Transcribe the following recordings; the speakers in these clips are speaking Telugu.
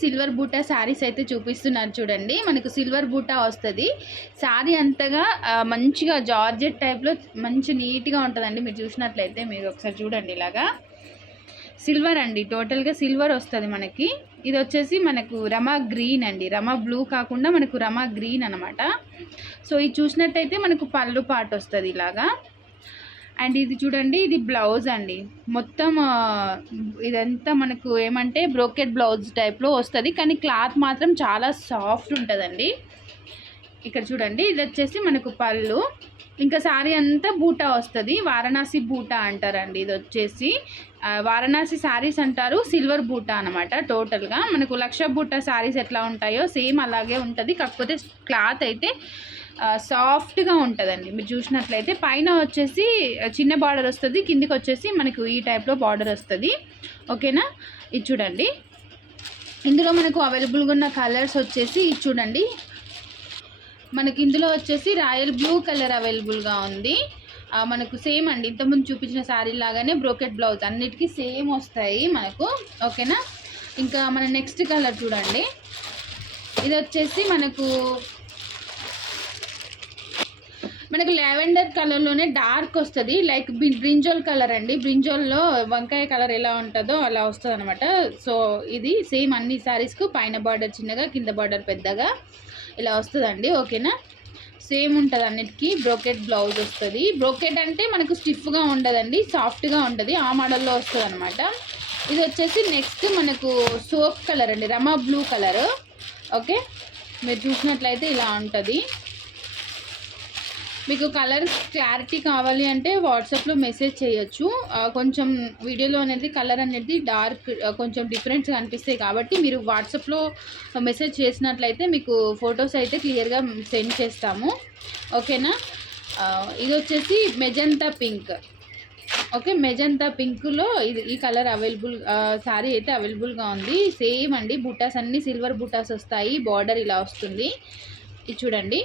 సిల్వర్ బూటా శారీస్ అయితే చూపిస్తున్నారు చూడండి. మనకు సిల్వర్ బూటా వస్తుంది. శారీ అంతగా మంచిగా జార్జెట్ టైప్లో మంచి నీట్గా ఉంటుందండి. మీరు చూసినట్లయితే మీరు ఒకసారి చూడండి. ఇలాగా సిల్వర్ అండి, టోటల్గా సిల్వర్ వస్తుంది మనకి. ఇది వచ్చేసి మనకు రమా గ్రీన్ అండి, రమా బ్లూ కాకుండా మనకు రమా గ్రీన్ అనమాట. సో ఇది చూసినట్టయితే మనకు పళ్ళు పాటు వస్తుంది ఇలాగా. అండ్ ఇది చూడండి, ఇది బ్లౌజ్ అండి. మొత్తం ఇదంతా మనకు ఏమంటే బ్రోకెట్ బ్లౌజ్ టైప్లో వస్తుంది, కానీ క్లాత్ మాత్రం చాలా సాఫ్ట్ ఉంటుందండి. ఇక్కడ చూడండి, ఇది వచ్చేసి మనకు పళ్ళు. ఇంకా శారీ అంతా బూటా వస్తుంది, వారణాసి బూటా అంటారండి. ఇది వచ్చేసి వారణాసి శారీస్ అంటారు, సిల్వర్ బూటా అనమాట. టోటల్గా మనకు లక్ష బూటా శారీస్ ఎట్లా ఉంటాయో సేమ్ అలాగే ఉంటుంది, కాకపోతే క్లాత్ అయితే సాఫ్ట్గా ఉంటుందండి. మీరు చూసినట్లయితే పైన వచ్చేసి చిన్న బార్డర్ వస్తుంది, కిందికి వచ్చేసి మనకు ఈ టైప్లో బార్డర్ వస్తుంది. ఓకేనా, ఇది చూడండి. ఇందులో మనకు అవైలబుల్గా ఉన్న కలర్స్ వచ్చేసి ఇది చూడండి. మనకి ఇందులో వచ్చేసి రాయల్ బ్లూ కలర్ అవైలబుల్గా ఉంది. మనకు సేమ్ అండి, ఇంతకుముందు చూపించిన శారీ లాగానే బ్రోకెట్ బ్లౌజ్ అన్నిటికీ సేమ్ వస్తాయి మనకు. ఓకేనా, ఇంకా మన నెక్స్ట్ కలర్ చూడండి. ఇది వచ్చేసి మనకు లావెండర్ కలర్లోనే డార్క్ వస్తుంది, లైక్ బ్రింజల్ కలర్ అండి. బ్రింజల్లో వంకాయ కలర్ ఎలా ఉంటుందో అలా వస్తుంది అనమాట. సో ఇది సేమ్ అన్ని శారీస్కు పైన బార్డర్ చిన్నగా, కింద బార్డర్ పెద్దగా ఇలా వస్తుందండి. ఓకేనా, సేమ్ ఉంటుంది అన్నిటికీ. బ్రోకెట్ బ్లౌజ్ వస్తుంది. బ్రోకెట్ అంటే మనకు స్టిఫ్గా ఉండదండి, సాఫ్ట్గా ఉంటుంది, ఆ మోడల్లో వస్తుంది అనమాట. ఇది వచ్చేసి నెక్స్ట్ మనకు సోప్ కలర్ అండి, రమా బ్లూ కలర్. ఓకే, మీరు చూసినట్లయితే ఇలా ఉంటుంది. మీకు కలర్ క్లారిటీ కావాలి అంటే వాట్సాప్లో మెసేజ్ చేయొచ్చు. కొంచెం వీడియోలో అనేది కలర్ అనేది డార్క్ కొంచెం డిఫరెంట్గా అనిపిస్తాయి, కాబట్టి మీరు వాట్సాప్లో మెసేజ్ చేసినట్లయితే మీకు ఫొటోస్ అయితే క్లియర్గా సెండ్ చేస్తాము. ఓకేనా, ఇది వచ్చేసి మెజంతా పింక్. ఓకే, మెజంతా పింక్లో ఈ కలర్ అవైలబుల్ శారీ అయితే అవైలబుల్గా ఉంది. సేమ్ అండి, బుటాస్ అన్నీ సిల్వర్ బుటాస్ వస్తాయి, బార్డర్ ఇలా వస్తుంది. ఇది చూడండి.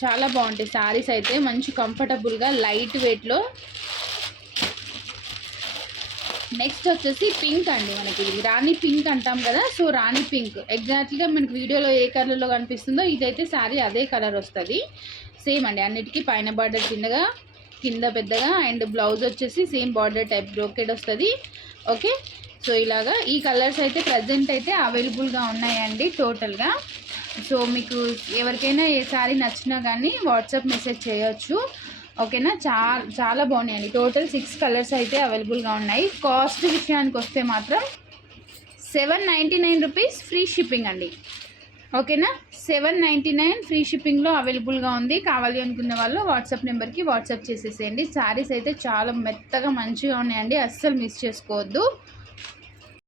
చాలా బాగుంటాయి శారీస్ అయితే, మంచి కంఫర్టబుల్గా లైట్ వెయిట్లో. నెక్స్ట్ వచ్చేసి పింక్ అండి. మనకి ఇది రాణి పింక్ అంటాం కదా, సో రాణి పింక్ ఎగ్జాక్ట్గా మనకి వీడియోలో ఏ కలర్లో కనిపిస్తుందో ఇదైతే శారీ అదే కలర్ వస్తుంది. సేమ్ అండి, అన్నిటికీ పైన బార్డర్ చిన్నగా, కింద పెద్దగా, అండ్ బ్లౌజ్ వచ్చేసి సేమ్ బార్డర్ టైప్ బ్రోకెడ్ వస్తుంది. ఓకే, సో ఇలాగా ఈ కలర్స్ అయితే ప్రజెంట్ అయితే అవైలబుల్గా ఉన్నాయండి టోటల్గా. సో మీకు ఎవరికైనా ఏ శారీ నచ్చినా కానీ వాట్సాప్ మెసేజ్ చేయొచ్చు. ఓకేనా, చాలా బాగున్నాయండి. టోటల్ 6 కలర్స్ అయితే అవైలబుల్గా ఉన్నాయి. కాస్ట్ విషయానికి వస్తే మాత్రం 799 రూపీస్ ఫ్రీ షిప్పింగ్ అండి. ఓకేనా, 799 ఫ్రీ షిప్పింగ్లో అవైలబుల్గా ఉంది. కావాలి అనుకున్న వాళ్ళు వాట్సాప్ నెంబర్కి వాట్సాప్ చేసేసేయండి. శారీస్ అయితే చాలా మెత్తగా మంచిగా ఉన్నాయండి, అస్సలు మిస్ చేసుకోవద్దు.